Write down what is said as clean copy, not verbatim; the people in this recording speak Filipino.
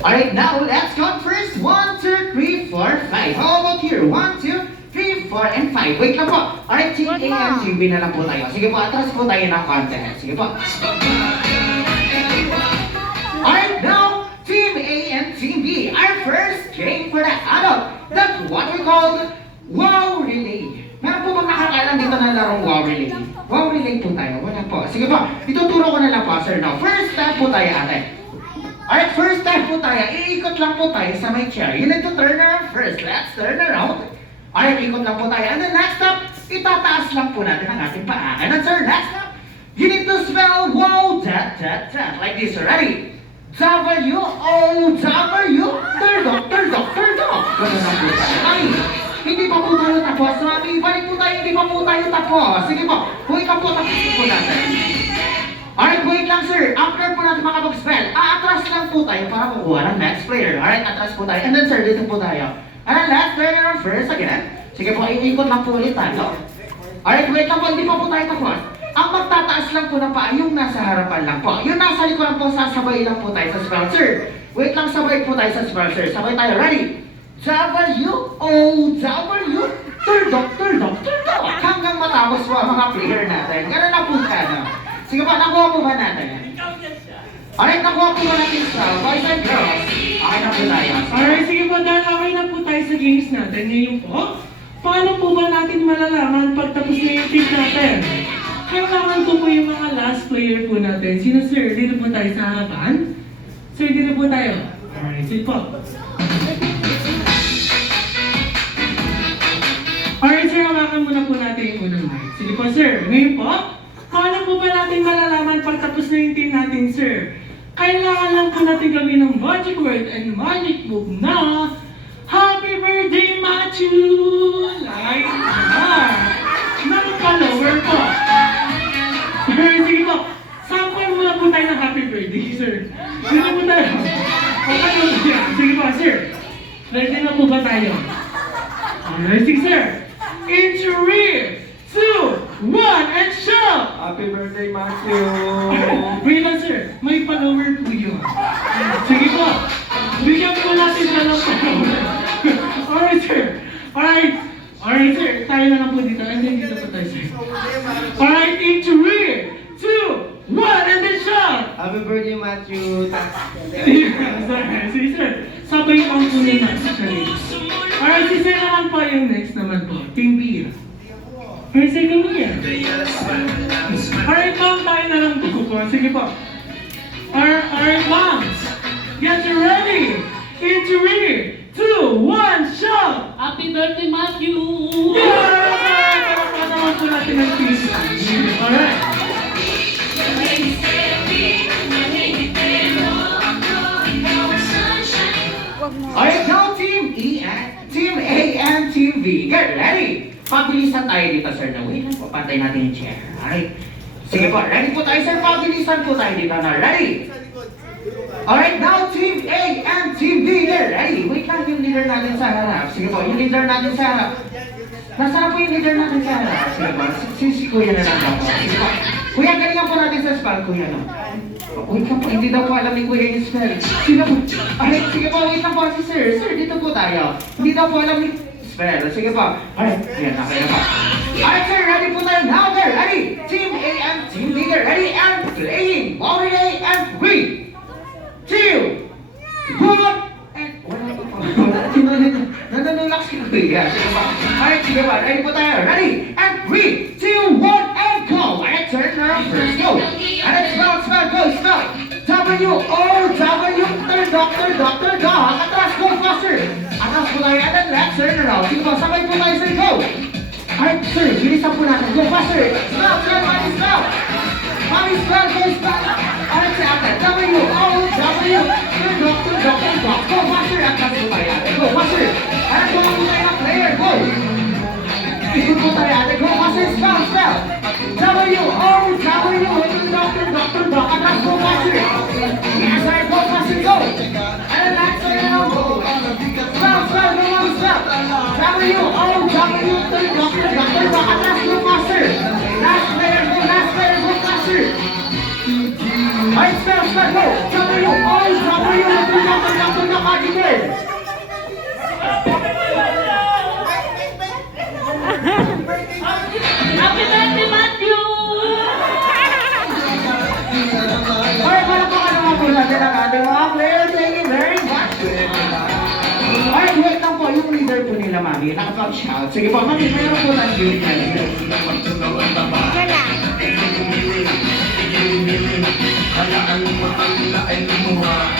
Alright, now let's count first. 1, 2, 3, 4, 5. How about here? 1, 2, 3, 4, and 5. Wait lang po. Alright, Team A and Team B na lang po tayo. Sige po, atras po tayo ng konti. Sige po. Alright, now, Team A and Team B. Our first game for the adult. That's what we call Wow Relay. Meron po bang nakakailan dito na larong Wow Relay? Wow Relay po tayo. Wala po. Sige po, ituturo ko na lang po, sir. Now, first step po tayo, ate. Alright, first step po tayo. Iikot lang po tayo sa may chair. You need to turn around first. Let's turn around. Alright, ikot lang po tayo. And then next step, itataas lang po natin ang ating paa. And then sir, next step, you need to spell wow, that, like this. Ready? W-O-W, turdok. Ganun lang po tayo. Ay, hindi pa po tayo tapos. Mami, balik po tayo, hindi pa po tayo tapos. Sige po, huwag ka po tapos po natin. Alright, wait lang sir. After po natin makapag-spell, aatras lang po tayo para kukuha ng next player. Alright, atras po tayo. And then sir, dito po tayo. And then let's turn around first again. Sige po, iikot lang po ulit tayo. Alright, wait lang po, hindi pa po tayo tapos. Ang magtataas lang po ng paa, yung nasa harapan lang po. Yung nasa likuran po, sasabay lang po tayo sa spell. Sir, wait lang, sabay po tayo sa spell, sir. Sabay tayo, ready? W-O-W, turdok. Hanggang matapos po ang mga player natin. Ganun na po sana. Sige po, nakuha po ba natin? Alright, nakuha po ba natin sa boys and girls? Okay na po tayo. Alright, sige po, dahil okay na po tayo sa games natin. Ngayon po, paano po ba natin malalaman pag tapos na yung team natin? Kailangan ko po yung mga last player po natin. Sino sir? Dito po tayo sa harapan? Sir, dito po tayo. Alright, sige po. Alright sir, hawakan muna po natin yung unang mic. Sige po sir, ngayon po, paano po ba natin malalaman pag tapos na yung team natin sir? Kailangan lang po natin gawin ng magic word and magic move na Happy Birthday Matthew! Like that! Naka-follower po. Sir, sige po. Sample muna po tayo ng happy birthday, sir. Dito po tayo. Okay po siya. Sige po, sir. Ready na po ba tayo? Alright, sige, sir. In 3, 2, 1, and shout! Happy birthday, Matthew! Wait lang, sir. May follower po yun. Sige po. Bigyan po natin na ng follower. Alright, sir. Alright. Alright, sir. Tayo na lang po dito. And then dito po tayo, sir. Alright, in 3, 2, 1, and then shout! Happy birthday, Matthew! Sige, sir. Sabay ang kunin natin siya rin. Alright, si sir naman po yung next naman po. Team B. Alright, second year. Alright, ma'am, tayo na lang po. Sige po. Alright, ma'am. Get ready! In 3, 2, 1, shout! Happy birthday, Matthew! Yeah! Kalakpan naman po natin ang team. Alright. Alright, now Team Team A and Team B. Get ready! Pabilisan tayo dito, sir. Na wait lang po, pantay natin yung chair. Alright. Sige po, ready po tayo, sir. Pabilisan po tayo dito na. Ready? Alright, now Team A and Team B. Get ready? Wait lang yung leader natin sa harap. Sige po, yung leader natin sa harap. Nasaan po yung leader natin sa harap? Sige po, si Kuya na lang po. Sige po. Kuya, galingan po natin sa spell, Kuya, no? Wait lang po, hindi daw po alam ni Kuya yung spell. Sino po? Alright, sige po, wait lang po si Sir. Sir, dito po tayo. Hindi daw po alam ni spell. Sige po. Alright, ayan, okay na po. Alright, sir, ready po tayo now, sir. Ready? Team A and Team B, get ready and playing. Ball relay and 3, 2, 1, and wala po po. Nananulak si Kuya. Sige po. Alright, sige po. Ready po tayo. Ready? And 3, 2, 1, and go. Alright, turn around first. Go. And spell, go, spell. W-O-W, turdok. Atras, go faster. Atras po tayo. And then let's turn around. Sige po, sabay po tayo, sir. Go. Alright, sir. Bilisan po natin. Go faster. Spell, sir. Money spell. Money spell, go spell. Alright, sir. After W-O-W, turdok. Go faster. Atras po tayo. Go faster. And go po tayo ng player. Go. Ikot po tayo. Go faster. Spell. W-O-W, turdok. Atras po faster. Yes, sir. Go faster. Go. And then let's turn around. Spell. Go spell. W-O-W, turdok. Atras po faster. Last player. Go faster. Alright, spell, go! W-O-W, turdok. Mami, nakapag-shout. Sige po, Mami, mayroon po tayo gift na rin. Wala. Hayaan mo ang lain mo ha.